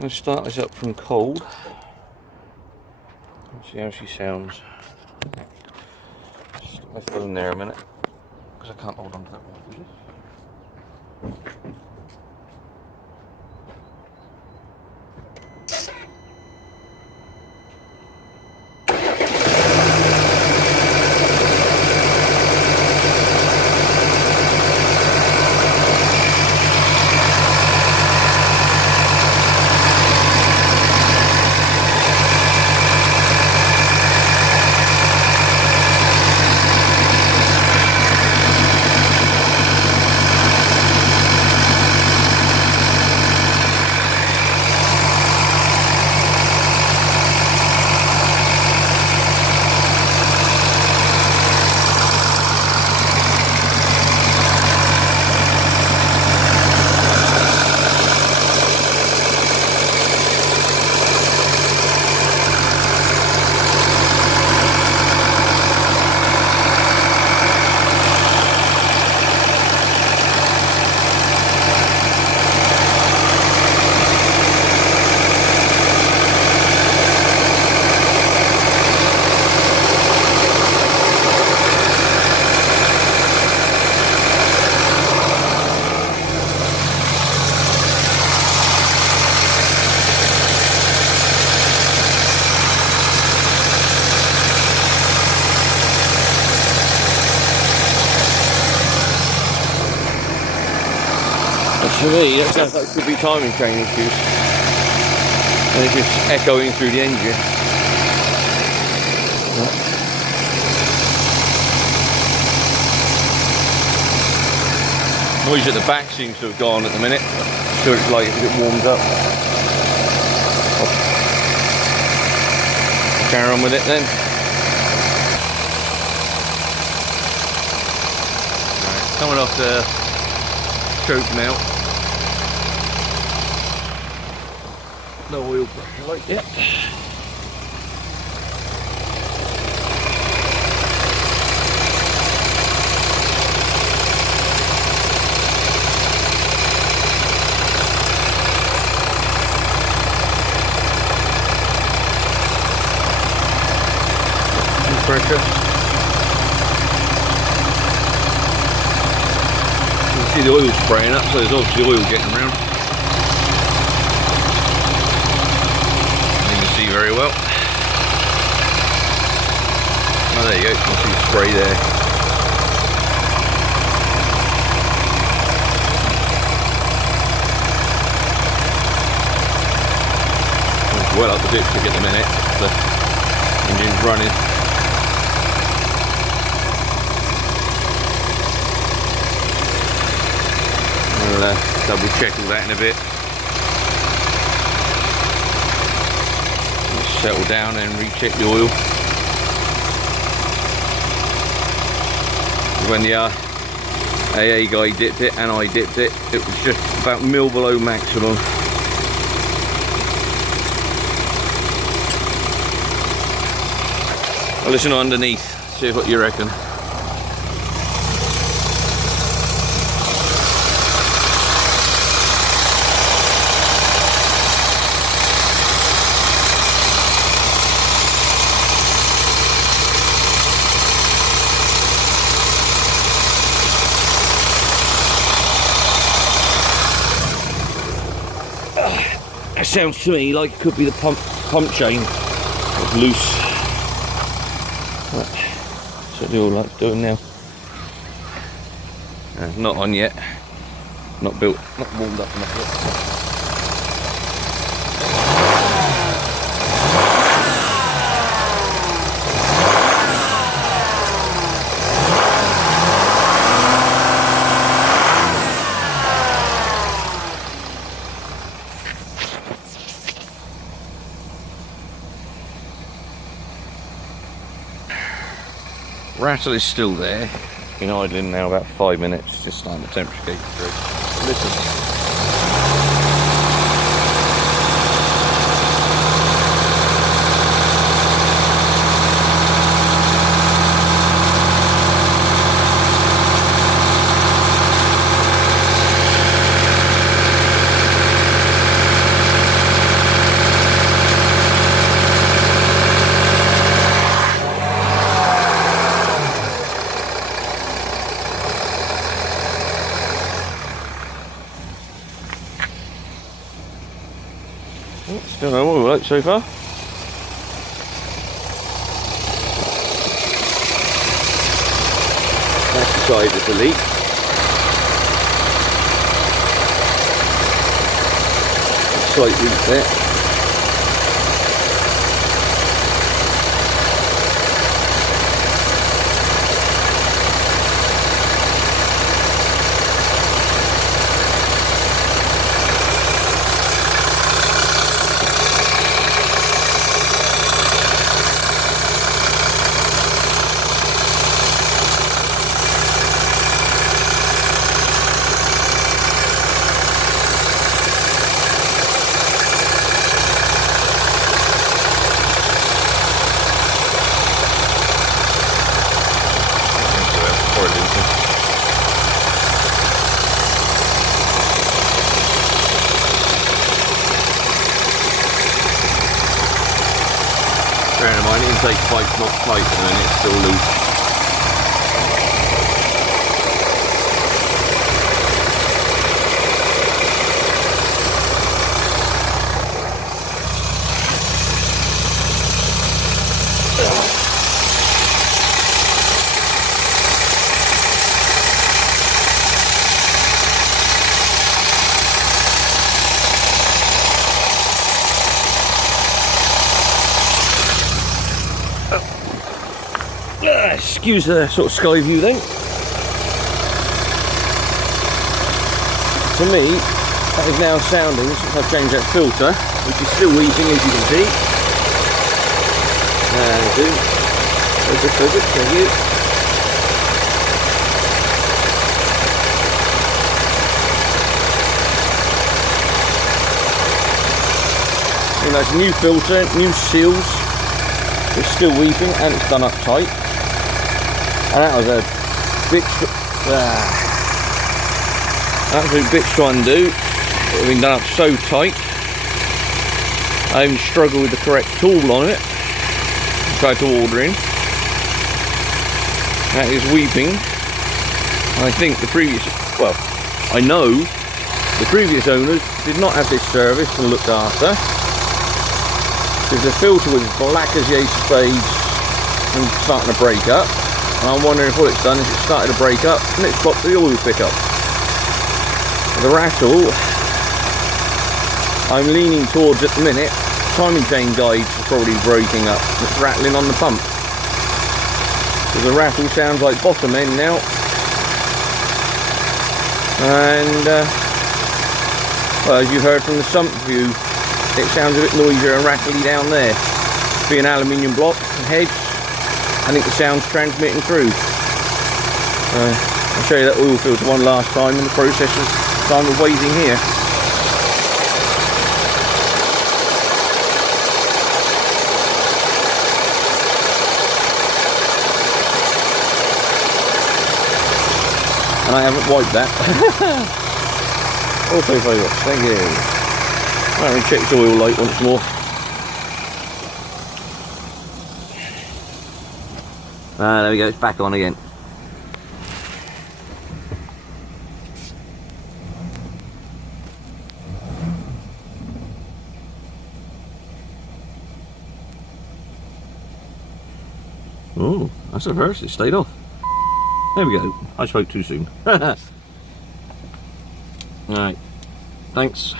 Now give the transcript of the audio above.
I'll start this up from cold. Let's see how she sounds. Stick my phone there a minute, because I can't hold on to that one. For me, that sounds like it could be timing chain issues. And it's just echoing through the engine. Noise at the back seems to have gone at the minute. So it's like as it warms up. Carry on with it then. Right, coming off the choke now. No oil pressure like that. Pressure. You can see the oil spraying up, so there's obviously oil getting around. Very well. Oh, there you go, you can see the spray there. It's well up the dipstick at the minute, the engine's running. We'll double check all that in a bit. Settle down and recheck the oil. When the AA guy dipped it and I dipped it, it was just about mil below maximum. I'll listen underneath, see what you reckon. It sounds to me like it could be the pump chain that's loose. That's what they all like doing now. Not on yet. Not built, not warmed up enough yet. Rattle is still there. Been idling now about 5 minutes, just starting the temperature gauge through. Listen. Still no oil out so far. That's the side of the leak. Slight leak there. Bear in mind, intake pipe's not tight at the minute, it's still loose. Excuse the sort of sky view then. To me, that is now sounding, since I've changed that filter, which is still weeping as you can see. Focus, thank you. And that's new filter, new seals. It's still weeping and it's done up tight. And that was a bitch, absolute bitch to undo. It had been done up so tight. I even struggled with the correct tool on it. Tried to order in. That is weeping. I think the previous, well, I know the previous owners did not have this serviced and looked after, because the filter was black as the ace of spades and starting to break up. And I'm wondering if what it's done is it started to break up and it's blocked the oil pickup. The rattle, I'm leaning towards at the minute, timing chain guides are probably breaking up. It's rattling on the pump. So the rattle sounds like bottom end now. And, well, as you heard from the sump view, it sounds a bit noisier and rattly down there. Being aluminium block and heads, I think the sound's transmitting through. I'll show you that oil filter one last time in the process of time of waiting here. And I haven't wiped that. Also focus, thank you. Right, let me check the oil light once more. There we go, it's back on again. Oh, that's a first, it stayed off. There we go, I spoke too soon. Alright, thanks.